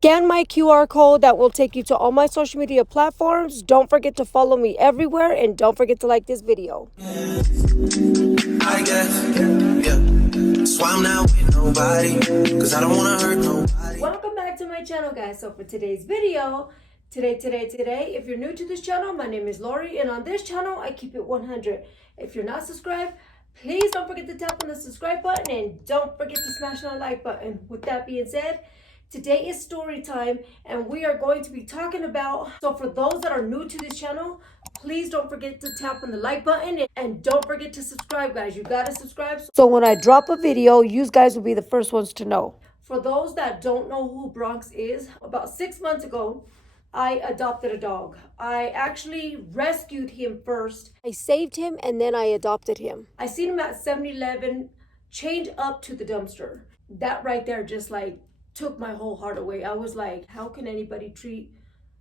Scan my QR code that will take you to all my social media platforms. Don't forget to follow me everywhere, and don't forget to like this video. I guess, yeah. That's why I'm not with nobody, because I don't want to hurt nobody. Welcome back to my channel, guys. So for today's video, today, if you're new to this channel, my name is Laurie, and on this channel, I keep it 100. If you're not subscribed, please don't forget to tap on the subscribe button, and don't forget to smash that like button. With that being said, today is story time, and we are going to be talking about, so for those that are new to this channel, please don't forget to tap on the like button, and don't forget to subscribe, guys. You gotta subscribe, so when I drop a video, you guys will be the first ones to know. For those that don't know who Bronx is, about 6 months ago, I adopted a dog. I actually rescued him first. I saved him, and then I adopted him. I seen him at 7-Eleven, chained up to the dumpster. That right there just like took my whole heart away. I was like, how can anybody treat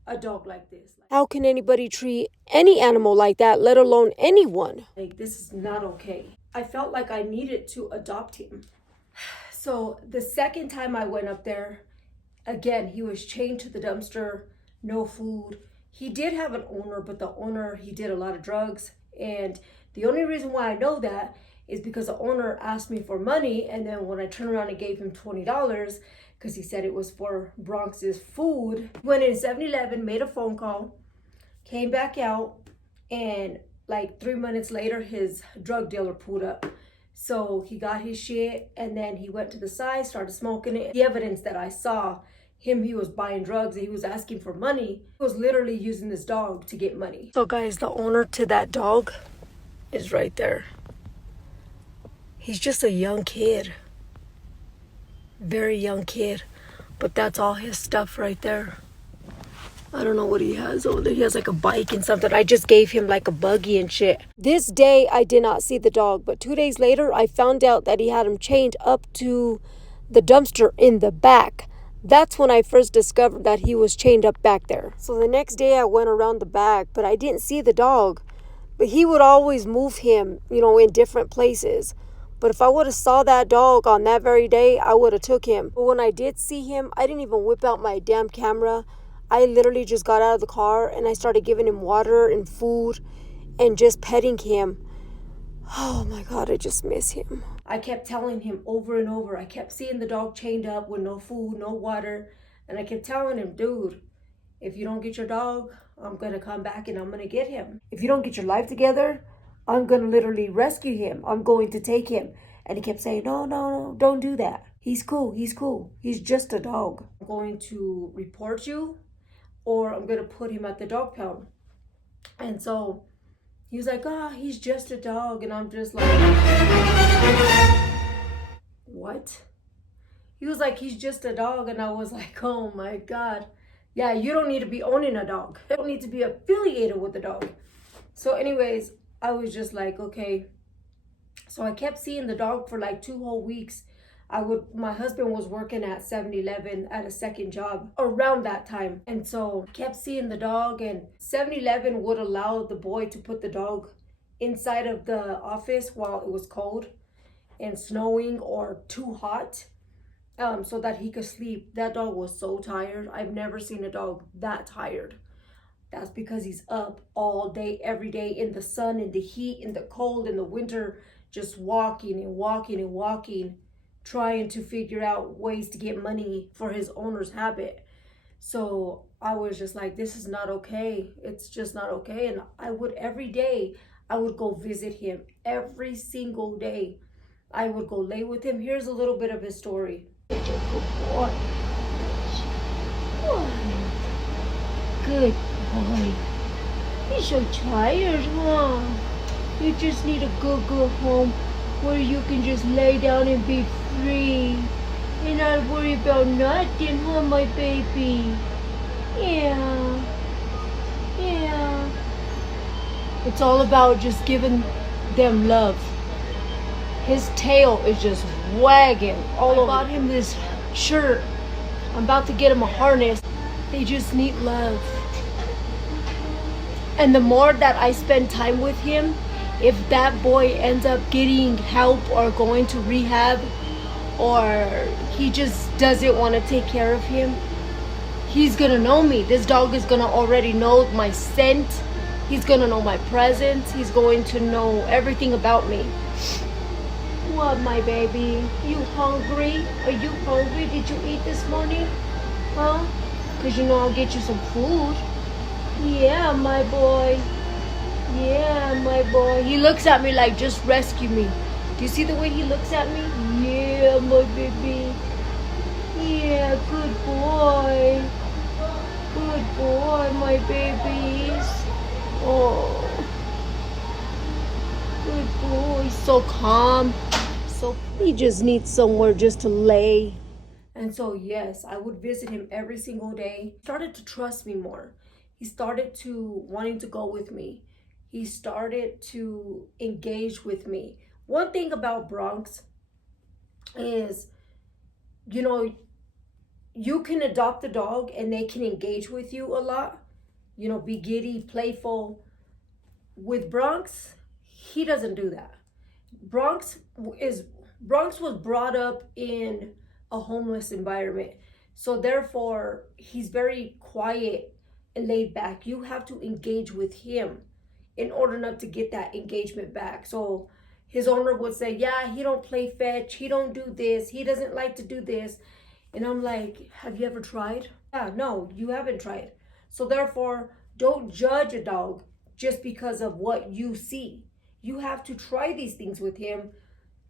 a dog like this? How can anybody treat any animal like that, let alone anyone? Like, this is not okay. I felt like I needed to adopt him. So the second time I went up there, again, he was chained to the dumpster, no food. He did have an owner, but the owner, he did a lot of drugs. And the only reason why I know that is because the owner asked me for money, and then when I turned around and gave him $20, because he said it was for Bronx's food, went in 7-Eleven, made a phone call, came back out, and like 3 minutes later, his drug dealer pulled up. So he got his shit, and then he went to the side, started smoking it. The evidence that I saw, he was buying drugs, and he was asking for money. He was literally using this dog to get money. So guys, the owner to that dog is right there. He's just a young kid. Very young kid. But that's all his stuff right there. I don't know what he has over there. He has like a bike and something. I just gave him like a buggy and shit. This day, I did not see the dog. But 2 days later, I found out that he had him chained up to the dumpster in the back. That's when I first discovered that he was chained up back there. So the next day, I went around the back, but I didn't see the dog. But he would always move him, in different places. But if I would have saw that dog on that very day, I would have took him. But when I did see him, I didn't even whip out my damn camera. I literally just got out of the car and I started giving him water and food and just petting him. Oh my God, I just miss him. I kept telling him over and over. I kept seeing the dog chained up with no food, no water. And I kept telling him, dude, if you don't get your dog, I'm going to come back and I'm going to get him. If you don't get your life together, I'm going to literally rescue him. I'm going to take him. And he kept saying, no, don't do that. He's cool. He's just a dog. I'm going to report you, or I'm going to put him at the dog pound. And so he was like, he's just a dog. And I'm just like, what? He was like, he's just a dog. And I was like, oh my God. Yeah, you don't need to be owning a dog. You don't need to be affiliated with a dog. So anyways, I was just like, okay. So I kept seeing the dog for like 2 whole weeks. My husband was working at 7-Eleven at a second job around that time. And so I kept seeing the dog, and 7-Eleven would allow the boy to put the dog inside of the office while it was cold and snowing or too hot, so that he could sleep. That dog was so tired. I've never seen a dog that tired. That's because he's up all day, every day, in the sun, in the heat, in the cold, in the winter, just walking and walking and walking, trying to figure out ways to get money for his owner's habit. So I was just like, this is not okay. It's just not okay. And every day, I would go visit him. Every single day, I would go lay with him. Here's a little bit of his story. Good boy. Good boy. You're so tired, huh? You just need a good home where you can just lay down and be free and not worry about nothing, huh, my baby? Yeah. It's all about just giving them love. His tail is just wagging all over. I bought him this shirt. I'm about to get him a harness. They just need love. And the more that I spend time with him, if that boy ends up getting help or going to rehab, or he just doesn't want to take care of him, he's gonna know me. This dog is gonna already know my scent. He's gonna know my presence. He's going to know everything about me. What, my baby? You hungry? Are you hungry? Did you eat this morning? Huh? Because you know I'll get you some food. Yeah, my boy. Yeah, my boy. He looks at me like, just rescue me. Do you see the way he looks at me? Yeah, my baby. Yeah, good boy. Good boy, my babies. Oh. Good boy. So calm. So he just needs somewhere just to lay. And so, yes, I would visit him every single day. He started to trust me more. He started to wanting to go with me. He started to engage with me. One thing about Bronx is, you know, you can adopt a dog and they can engage with you a lot. You know, be giddy, playful. With Bronx, he doesn't do that. Bronx was brought up in a homeless environment. So therefore, he's very quiet and laid back. You have to engage with him in order not to get that engagement back. So his owner would say, yeah, he don't play fetch. He don't do this. He doesn't like to do this. And I'm like, have you ever tried? Yeah, no, you haven't tried. So therefore, don't judge a dog just because of what you see. You have to try these things with him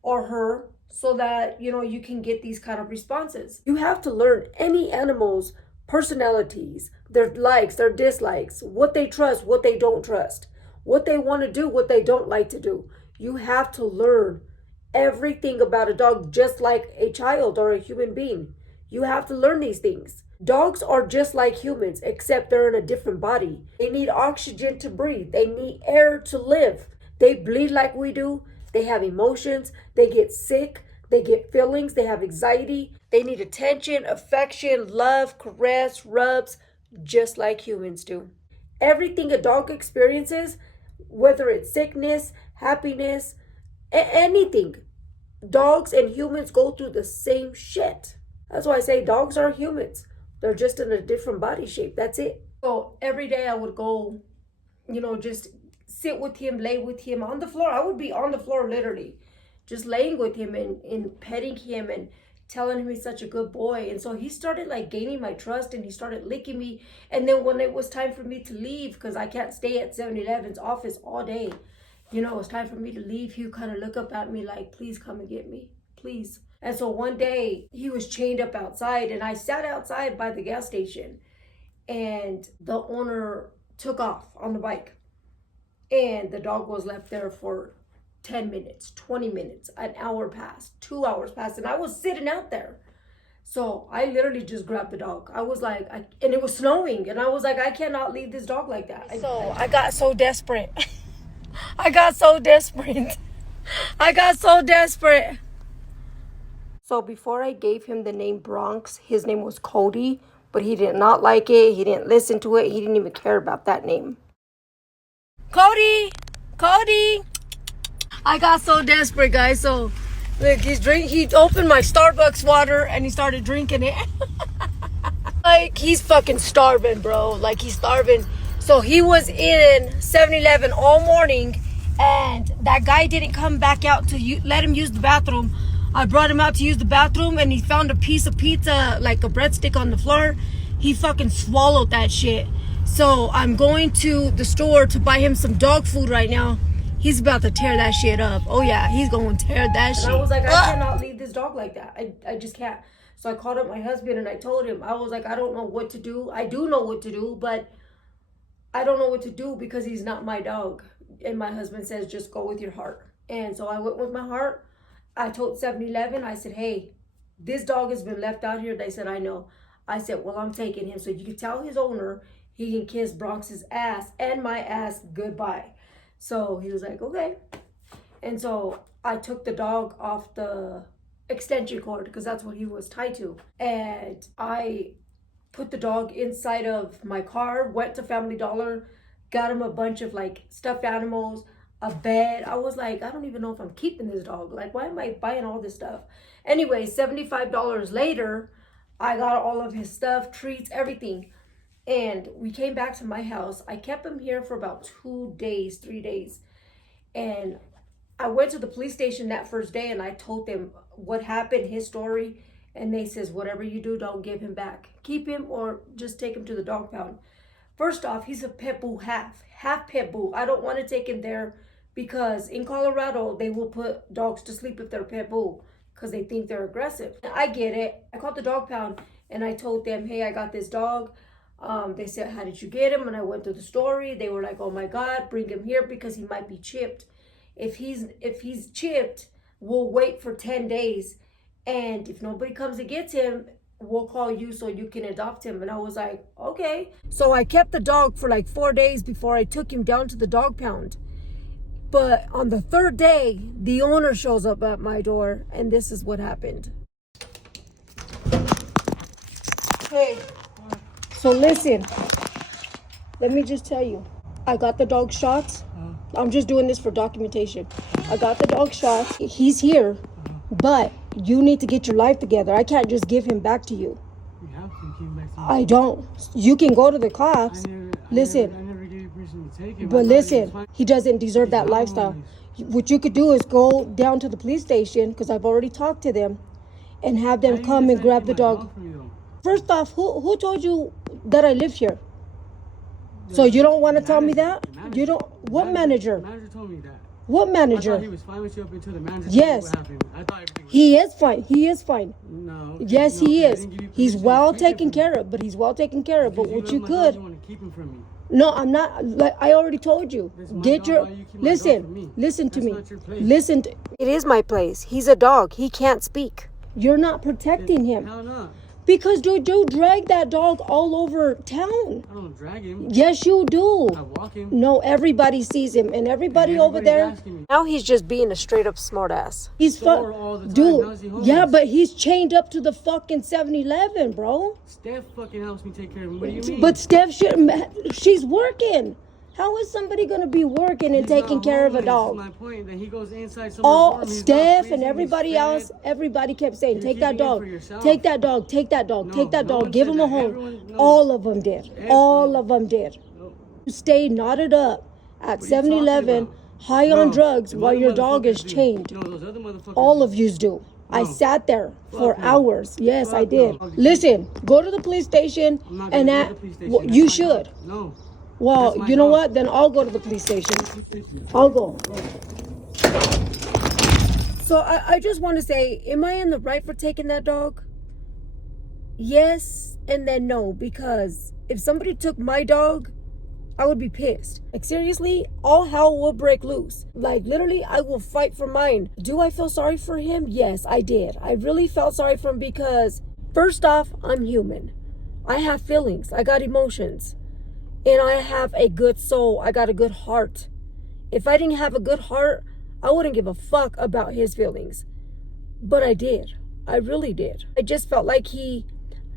or her so that, you know, you can get these kind of responses. You have to learn any animal's personalities, their likes, their dislikes, what they trust, what they don't trust, what they want to do, what they don't like to do. You have to learn everything about a dog just like a child or a human being. You have to learn these things. Dogs are just like humans, except they're in a different body. They need oxygen to breathe. They need air to live. They bleed like we do. They have emotions. They get sick. They get feelings. They have anxiety. They need attention, affection, love, caress, rubs, just like humans do. Everything a dog experiences, whether it's sickness, happiness, anything, dogs and humans go through the same shit. That's why I say dogs are humans. They're just in a different body shape. That's it. So every day I would go, you know, just sit with him, lay with him on the floor. I would be on the floor literally, just laying with him and petting him and telling him he's such a good boy. And so he started like gaining my trust and he started licking me. And then when it was time for me to leave, because I can't stay at 7-Eleven's office all day, you know, it's time for me to leave, he would kind of look up at me like, please come and get me, please. And so one day he was chained up outside and I sat outside by the gas station and the owner took off on the bike and the dog was left there for 10 minutes, 20 minutes, an hour passed, 2 hours passed, and I was sitting out there. So I literally just grabbed the dog. I was like, and it was snowing, and I was like, I cannot leave this dog like that. So I got so desperate. I got so desperate. So before I gave him the name Bronx, his name was Cody, but he did not like it. He didn't listen to it. He didn't even care about that name. Cody. I got so desperate, guys. So look, he opened my Starbucks water and he started drinking it. Like he's fucking starving, bro. Like he's starving. So he was in 7-Eleven all morning and that guy didn't come back out to let him use the bathroom. I brought him out to use the bathroom and he found a piece of pizza, like a breadstick on the floor. He fucking swallowed that shit. So I'm going to the store to buy him some dog food right now. He's about to tear that shit up. Oh yeah, he's going to tear that shit. And I was like, I cannot leave this dog like that. I just can't. So I called up my husband and I told him, I was like, I don't know what to do. I do know what to do, but I don't know what to do because he's not my dog. And my husband says, just go with your heart. And so I went with my heart. I told 7-Eleven, I said, hey, this dog has been left out here. They said, I know. I said, well, I'm taking him. So you can tell his owner he can kiss Bronx's ass and my ass goodbye. So he was like, okay. And so I took the dog off the extension cord because that's what he was tied to. And I put the dog inside of my car, went to Family Dollar, got him a bunch of like stuffed animals, a bed. I was like, I don't even know if I'm keeping this dog. Like, why am I buying all this stuff? Anyway, $75 later, I got all of his stuff, treats, everything. And we came back to my house. I kept him here for about 2 days, 3 days. And I went to the police station that first day and I told them what happened, his story. And they says, whatever you do, don't give him back. Keep him or just take him to the dog pound. First off, he's a pit bull half pit bull. I don't want to take him there because in Colorado, they will put dogs to sleep if they're pit bull because they think they're aggressive. I get it. I called the dog pound and I told them, hey, I got this dog. They said, how did you get him? And I went through the story. They were like, oh my God, bring him here because he might be chipped. If he's chipped, we'll wait for 10 days. And if nobody comes and gets him, we'll call you so you can adopt him. And I was like, okay. So I kept the dog for like 4 days before I took him down to the dog pound. But on the third day, the owner shows up at my door and this is what happened. Hey, so listen, let me just tell you, I got the dog shots. I'm just doing this for documentation. I got the dog shots. He's here, but you need to get your life together. I can't just give him back to you. You have to give him back to me. I don't. You can go to the cops. Listen. I never gave you permission to take him. But listen, he doesn't deserve that lifestyle. What you could do is go down to the police station, because I've already talked to them, and have them come and grab the dog. First off, who told you that I live here? So you don't want to tell me that? You don't. What manager? The manager told me that. What manager? I thought he was fine with you up until the manager yes. told me what happened. I thought everything was he is fine. He is fine. No. Yes, no, he is. He's well taken care of. of. But he's well taken care of. But what you could. You want to keep him from me. No, I'm not. Like I already told you. Get your. Listen. Listen to me. Listen. It is my place. He's a dog. He can't speak. You're not protecting him. Hell no. Because dude, drag that dog all over town. I don't drag him. Yes, you do. I walk him. No, everybody sees him, and everybody over there. Now he's just being a straight up smartass. He's dude. Yeah, but he's chained up to the fucking 7-Eleven, bro. Steph fucking helps me take care of him. What do you mean? But Steph she's working. How is somebody gonna be working and taking care of a dog? That's my point. That he goes inside. All Steph and everybody else, everybody kept saying, "Take that dog, take that dog, take that dog, take that dog, give him a home." All of them did. All of them did. You stay knotted up at 7-Eleven, high on drugs, while your dog is chained. All of yous do. I sat there for hours. Yes, I did. Listen, go to the police station and you should. No. Well, you know what? Then I'll go to the police station. I'll go. So I just want to say, am I in the right for taking that dog? Yes, and then no. Because if somebody took my dog, I would be pissed. Like seriously, all hell will break loose. Like literally, I will fight for mine. Do I feel sorry for him? Yes, I did. I really felt sorry for him because first off, I'm human. I have feelings. I got emotions. And I have a good soul. I got a good heart. If I didn't have a good heart, I wouldn't give a fuck about his feelings. But I did. I really did. I just felt like he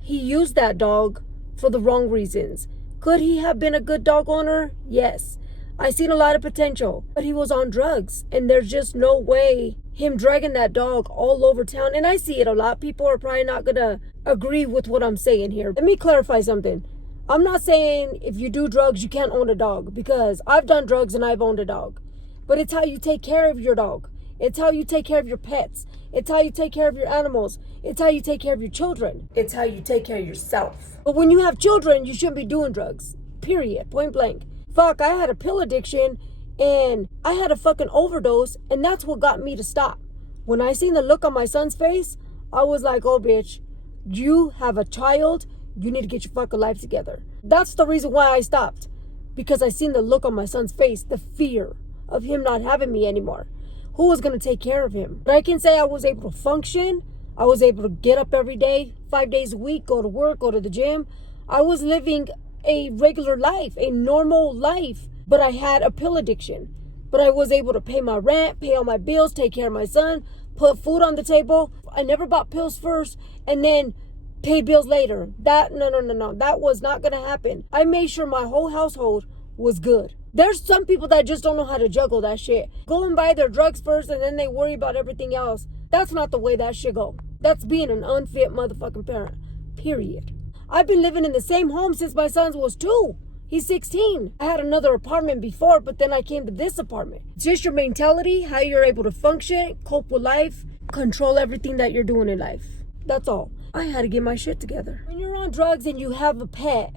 used that dog for the wrong reasons. Could he have been a good dog owner? Yes. I seen a lot of potential. But he was on drugs. And there's just no way him dragging that dog all over town. And I see it a lot. People are probably not going to agree with what I'm saying here. Let me clarify something. I'm not saying if you do drugs, you can't own a dog, because I've done drugs and I've owned a dog. But it's how you take care of your dog. It's how you take care of your pets. It's how you take care of your animals. It's how you take care of your children. It's how you take care of yourself. But when you have children, you shouldn't be doing drugs. Period. Point blank. Fuck, I had a pill addiction and I had a fucking overdose, and that's what got me to stop. When I seen the look on my son's face, I was like, oh bitch, you have a child. You need to get your fucking life together. That's the reason why I stopped. Because I seen the look on my son's face, the fear of him not having me anymore. Who was going to take care of him? But I can say I was able to function. I was able to get up every day, 5 days a week, go to work, go to the gym. I was living a regular life, a normal life. But I had a pill addiction. But I was able to pay my rent, pay all my bills, take care of my son, put food on the table. I never bought pills first and then pay bills later. No. That was not going to happen. I made sure my whole household was good. There's some people that just don't know how to juggle that shit. Go and buy their drugs first and then they worry about everything else. That's not the way that should go. That's being an unfit motherfucking parent. period. I've been living in the same home since my son was 2. He's 16. I had another apartment before, but then I came to this apartment. It's just your mentality, how you're able to function, cope with life, control everything that you're doing in life. That's all. I had to get my shit together. When you're on drugs and you have a pet,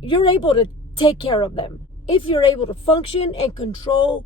you're able to take care of them. If you're able to function and control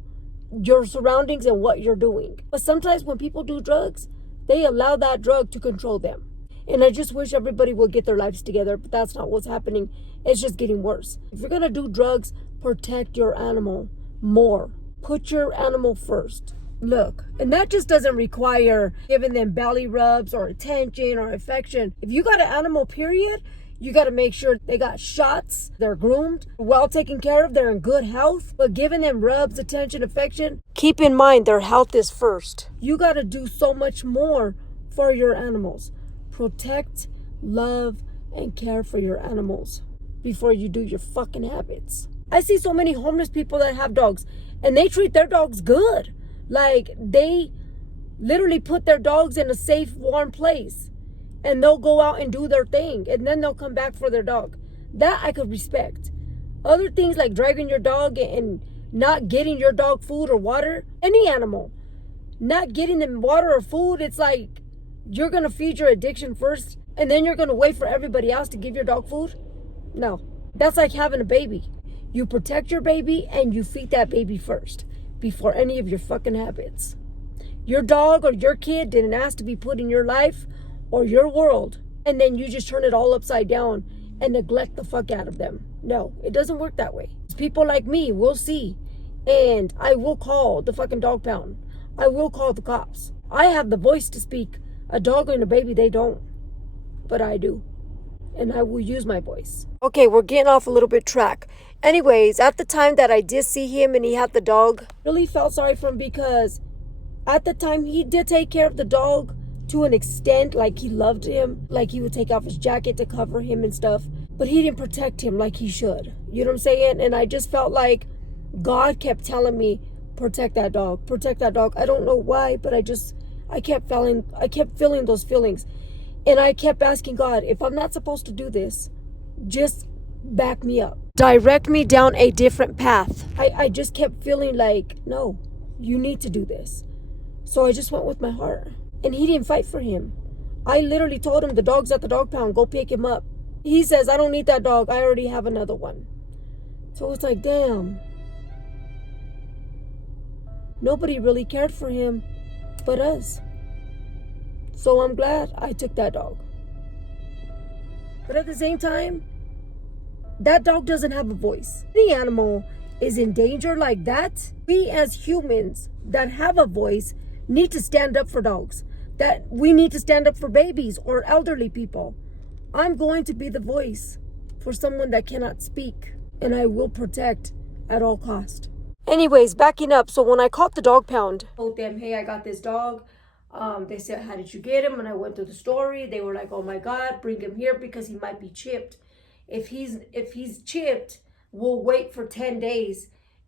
your surroundings and what you're doing. But sometimes when people do drugs, they allow that drug to control them. And I just wish everybody would get their lives together, but that's not what's happening. It's just getting worse. If you're gonna do drugs, protect your animal more. Put your animal first. Look, and that just doesn't require giving them belly rubs or attention or affection. If you got an animal, period, you got to make sure they got shots, they're groomed, well taken care of, they're in good health. But giving them rubs, attention, affection, keep in mind their health is first. You got to do so much more for your animals. Protect, love, and care for your animals before you do your fucking habits. I see so many homeless people that have dogs, and they treat their dogs good. Like, they literally put their dogs in a safe, warm place. And they'll go out and do their thing. And then they'll come back for their dog. That I could respect. Other things like dragging your dog and not getting your dog food or water. Any animal. Not getting them water or food. It's like you're going to feed your addiction first. And then you're going to wait for everybody else to give your dog food. No. That's like having a baby. You protect your baby and you feed that baby first. Before any of your fucking habits. Your dog or your kid didn't ask to be put in your life or your world, and then you just turn it all upside down and neglect the fuck out of them. No, it doesn't work that way. People like me will see, and I will call the fucking dog pound. I will call the cops. I have the voice to speak. A dog and a baby, they don't, but I do, and I will use my voice. Okay, we're getting off a little bit track. Anyways, at the time that I did see him and he had the dog, really felt sorry for him because at the time he did take care of the dog to an extent, like he loved him, like he would take off his jacket to cover him and stuff, but he didn't protect him like he should. You know what I'm saying? And I just felt like God kept telling me, protect that dog, protect that dog. I don't know why, but I kept feeling those feelings. And I kept asking God, if I'm not supposed to do this, just back me up. Direct me down a different path. I just kept feeling like, no, you need to do this. So I just went with my heart. And he didn't fight for him. I literally told him the dog's at the dog pound. Go pick him up. He says, I don't need that dog. I already have another one. So it's like, damn. Nobody really cared for him but us. So I'm glad I took that dog. But at the same time, that dog doesn't have a voice. Any animal is in danger like that. We as humans that have a voice need to stand up for dogs. That we need to stand up for babies or elderly people. I'm going to be the voice for someone that cannot speak, and I will protect at all cost. Anyways, backing up. So when I caught the dog pound, I told them, hey, I got this dog. They said, how did you get him? And I went through the story. They were like, oh my God, bring him here because he might be chipped. If he's chipped, we'll wait for 10 days.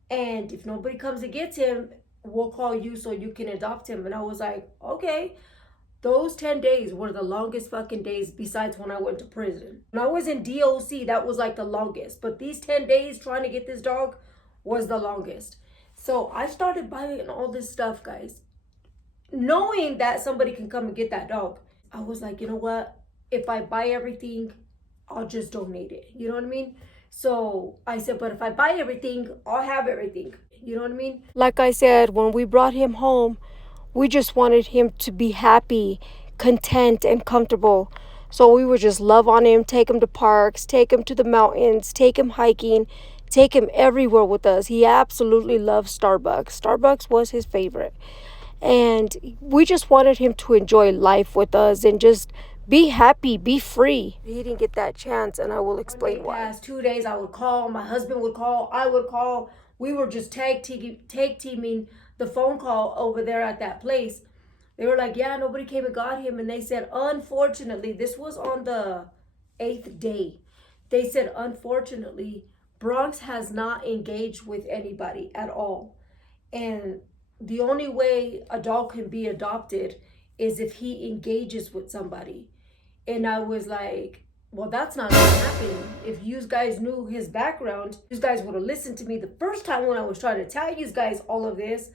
And if nobody comes and gets him, we'll call you so you can adopt him. And I was like, okay. Those 10 days were the longest fucking days besides when I went to prison. When I was in DOC, that was like the longest. But these 10 days trying to get this dog was the longest. So I started buying all this stuff, guys. Knowing that somebody can come and get that dog. I was like, you know what? If I buy everything, I'll just donate it. You know what I mean? So I said, but if I buy everything, I'll have everything. You know what I mean? Like I said, when we brought him home, we just wanted him to be happy, content, and comfortable. So we would just love on him, take him to parks, take him to the mountains, take him hiking, take him everywhere with us. He absolutely loved Starbucks. Starbucks was his favorite. And we just wanted him to enjoy life with us and just be happy, be free. He didn't get that chance, and I will explain why. Past 2 days, I would call, my husband would call, I would call. We were just tag teaming the phone call over there at that place. They were like, yeah, nobody came and got him. And they said, unfortunately, this was on the 8th day. They said, unfortunately, Bronx has not engaged with anybody at all. And the only way a dog can be adopted is if he engages with somebody. And I was like, Well, that's not gonna happen. If you guys knew his background, you guys would have listened to me the first time when I was trying to tell you guys all of this,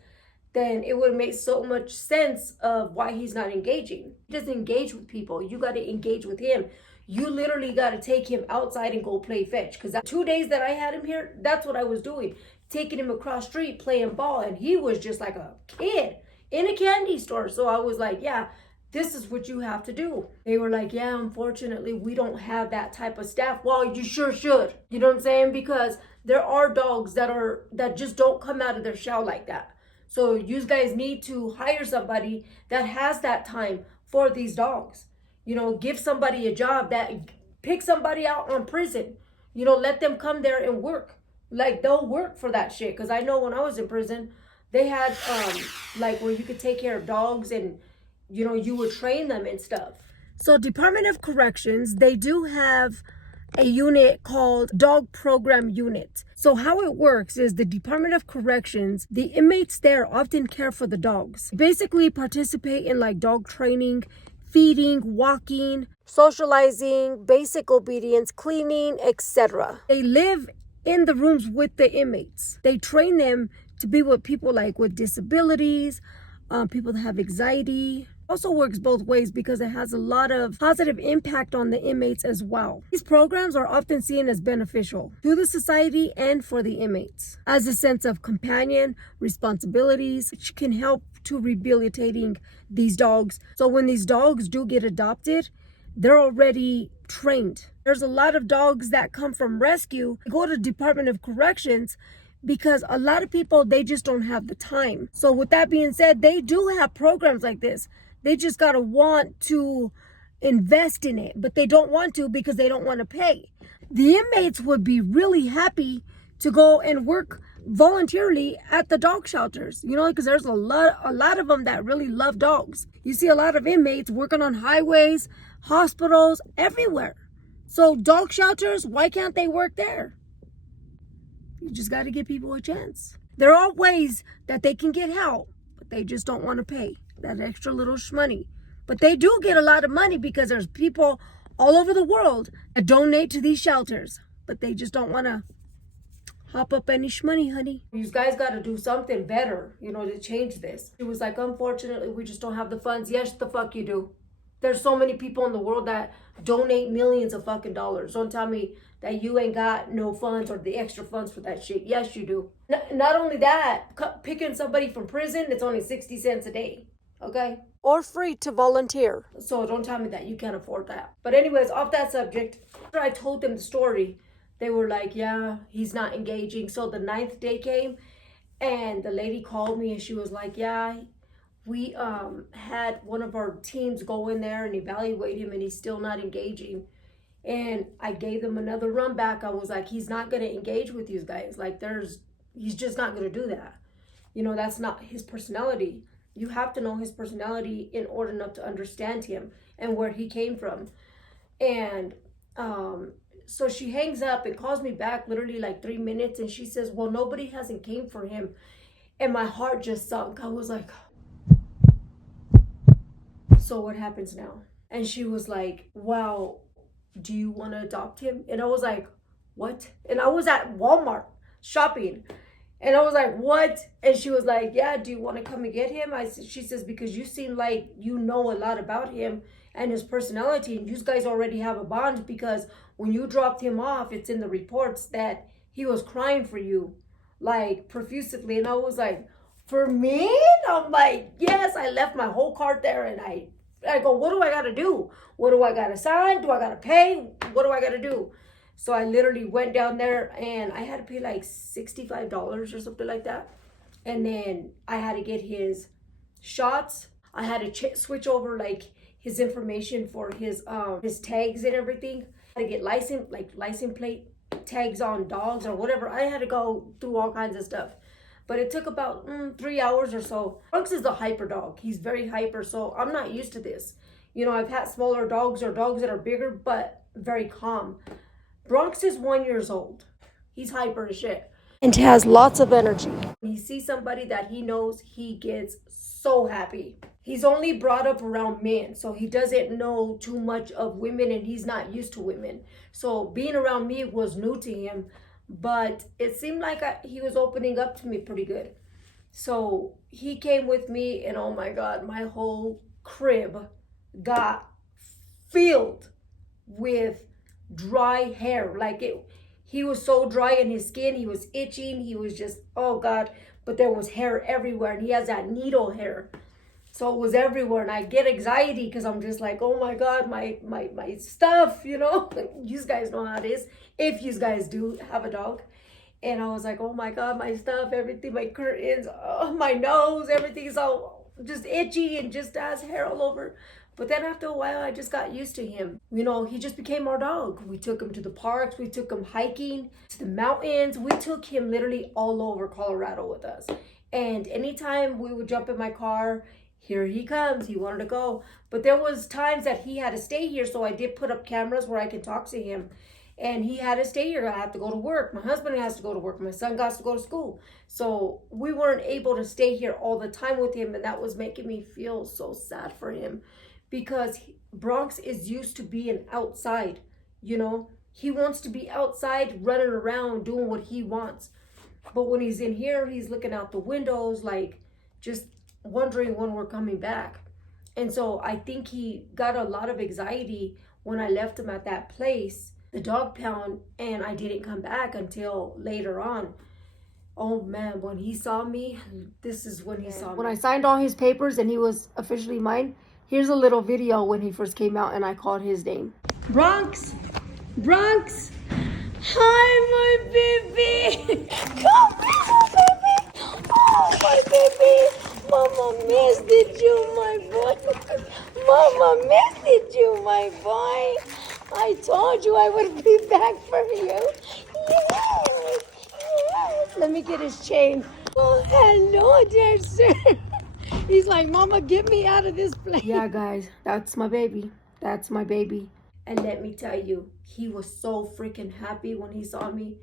then it would make so much sense of why he's not engaging. He doesn't engage with people. You got to engage with him. You literally got to take him outside and go play fetch. Because 2 days that I had him here, that's what I was doing. Taking him across street, playing ball. And he was just like a kid in a candy store. So I was like, yeah, this is what you have to do. They were like, yeah, unfortunately, we don't have that type of staff. Well, you sure should. You know what I'm saying? Because there are dogs that just don't come out of their shell like that. So you guys need to hire somebody that has that time for these dogs. You know, give somebody a job, that pick somebody out on prison. You know, let them come there and work. Like, they'll work for that shit. Because I know when I was in prison, they had like where you could take care of dogs and, you know, you would train them and stuff. So Department of Corrections, they do have a unit called Dog Program Unit. So how it works is the Department of Corrections, the inmates there often care for the dogs. Basically participate in like dog training, feeding, walking, socializing, basic obedience, cleaning, etc. They live in the rooms with the inmates. They train them to be with people like with disabilities, people that have anxiety. Also works both ways because it has a lot of positive impact on the inmates as well. These programs are often seen as beneficial to the society and for the inmates as a sense of companion responsibilities, which can help to rehabilitating these dogs. So when these dogs do get adopted, they're already trained. There's a lot of dogs that come from rescue, go to Department of Corrections, because a lot of people, they just don't have the time. So with that being said, they do have programs like this. They just gotta want to invest in it, but they don't want to because they don't want to pay. The inmates would be really happy to go and work voluntarily at the dog shelters, you know, because there's a lot of them that really love dogs. You see a lot of inmates working on highways, hospitals, everywhere. So dog shelters, why can't they work there? You just got to give people a chance. There are ways that they can get help, but they just don't want to pay that extra little shmoney. But they do get a lot of money because there's people all over the world that donate to these shelters, but they just don't want to hop up any shmoney, honey. You guys got to do something better, you know, to change this. It was like, unfortunately, we just don't have the funds. Yes, the fuck you do. There's so many people in the world that donate millions of fucking dollars. Don't tell me that you ain't got no funds or the extra funds for that shit. Yes, you do. Not only that, picking somebody from prison, it's only 60 cents a day. Okay? Or free to volunteer. So don't tell me that you can't afford that. But anyways, off that subject, after I told them the story, they were like, yeah, he's not engaging. So the 9th day came and the lady called me and she was like, yeah, we had one of our teams go in there and evaluate him and he's still not engaging. And I gave them another run back. I was like, he's not going to engage with you guys. Like, he's just not going to do that. You know, that's not his personality. You have to know his personality in order not to understand him and where he came from. And so she hangs up and calls me back literally like 3 minutes. And she says, well, nobody hasn't came for him. And my heart just sunk. I was like, so what happens now? And she was like, well, do you want to adopt him? And I was like, what? And I was at Walmart shopping. And I was like, what? And she was like, yeah, do you want to come and get him? She says, because you seem like you know a lot about him and his personality. And you guys already have a bond because when you dropped him off, it's in the reports that he was crying for you, like profusely. And I was like, for me? And I'm like, yes, I left my whole cart there. And I go, what do I got to do? What do I got to sign? Do I got to pay? What do I got to do? So I literally went down there and I had to pay like $65 or something like that. And then I had to get his shots. I had to switch over like his information for his tags and everything. I had to get license plate tags on dogs or whatever. I had to go through all kinds of stuff. But it took about 3 hours or so. Bronx is a hyper dog. He's very hyper, so I'm not used to this. You know, I've had smaller dogs or dogs that are bigger, but very calm. Bronx is 1 year old. He's hyper as shit. and has lots of energy. When he sees somebody that he knows, he gets so happy. He's only brought up around men, so he doesn't know too much of women, and he's not used to women. So being around me was new to him, but it seemed like he was opening up to me pretty good. So he came with me, and oh my God, my whole crib got filled with dry hair. He was so dry in his skin, he was itching, he was just, oh God, but there was hair everywhere, and he has that needle hair. So it was everywhere, and I get anxiety because I'm just like, oh my God, my stuff, you know? You guys know how it is, if you guys do have a dog. And I was like, oh my God, my stuff, everything, my curtains, my nose, everything's all just itchy and just has hair all over. But then after a while, I just got used to him. You know, he just became our dog. We took him to the parks. We took him hiking to the mountains. We took him literally all over Colorado with us. And anytime we would jump in my car, here he comes. He wanted to go. But there was times that he had to stay here. So I did put up cameras where I could talk to him. And he had to stay here. I have to go to work. My husband has to go to work. My son got to go to school. So we weren't able to stay here all the time with him. And that was making me feel so sad for him. Because Bronx is used to being outside, you know. He wants to be outside, running around, doing what he wants. But when he's in here, he's looking out the windows, like just wondering when we're coming back. And so I think he got a lot of anxiety when I left him at that place, the dog pound, and I didn't come back until later on. Oh man, when he saw me, this is when he saw me. When I signed all his papers and he was officially mine, here's a little video when he first came out and I called his name. Bronx! Bronx! Hi, my baby! Come here, baby! Oh, my baby! Mama missed you, my boy! Mama missed you, my boy! I told you I would be back for you. Yes! Yes! Let me get his chain. Oh, hello, dear sir. He's like, Mama, get me out of this place. Yeah, guys, that's my baby. That's my baby. And let me tell you, he was so freaking happy when he saw me.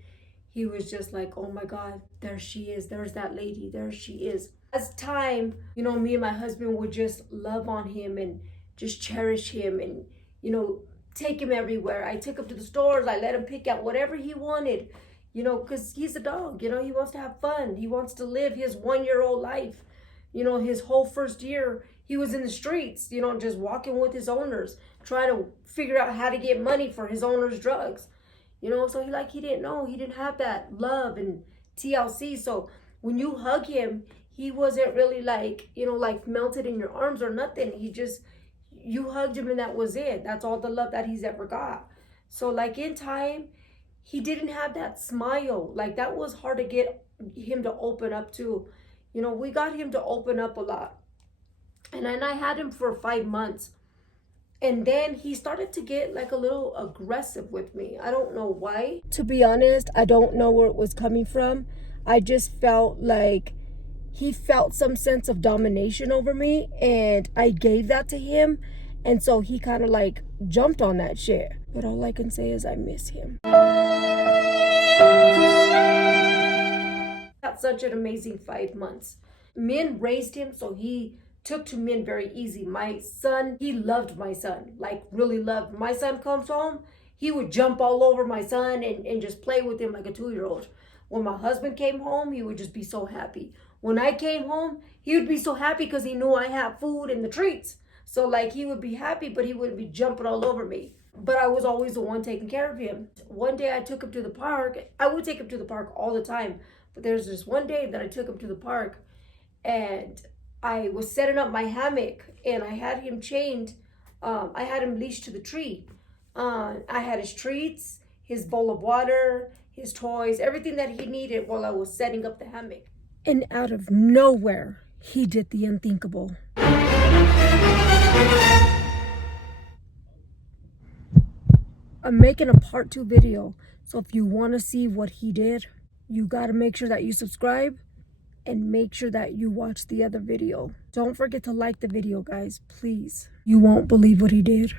He was just like, oh my God, there she is. There's that lady. There she is. As time, you know, me and my husband would just love on him and just cherish him and, you know, take him everywhere. I took him to the stores. I let him pick out whatever he wanted, you know, because he's a dog. You know, he wants to have fun. He wants to live his 1-year-old life. You know, his whole first year, he was in the streets, you know, just walking with his owners, trying to figure out how to get money for his owner's drugs. You know, so he didn't know. He didn't have that love and TLC. So when you hug him, he wasn't really like, you know, like melted in your arms or nothing. He just, you hugged him and that was it. That's all the love that he's ever got. So like in time, he didn't have that smile. Like that was hard to get him to open up to. You know, we got him to open up a lot. And then I had him for 5 months. And then he started to get like a little aggressive with me. I don't know why. To be honest, I don't know where it was coming from. I just felt like he felt some sense of domination over me. And I gave that to him. And so he kind of like jumped on that shit. But all I can say is I miss him. Such an amazing 5 months. Men raised him, so he took to men very easy. My son, he loved my son, like really loved. My son comes home, he would jump all over my son and just play with him like a 2-year-old. When my husband came home, he would just be so happy. When I came home, he would be so happy because he knew I had food and the treats. So like he would be happy, but he wouldn't be jumping all over me. But I was always the one taking care of him. One day I took him to the park. I would take him to the park all the time. But there's this one day that I took him to the park and I was setting up my hammock and I had him chained. I had him leashed to the tree. I had his treats, his bowl of water, his toys, everything that he needed while I was setting up the hammock. And out of nowhere, he did the unthinkable. I'm making a part 2 video. So if you want to see what he did, you got to make sure that you subscribe and make sure that you watch the other video. Don't forget to like the video, guys, please. You won't believe what he did.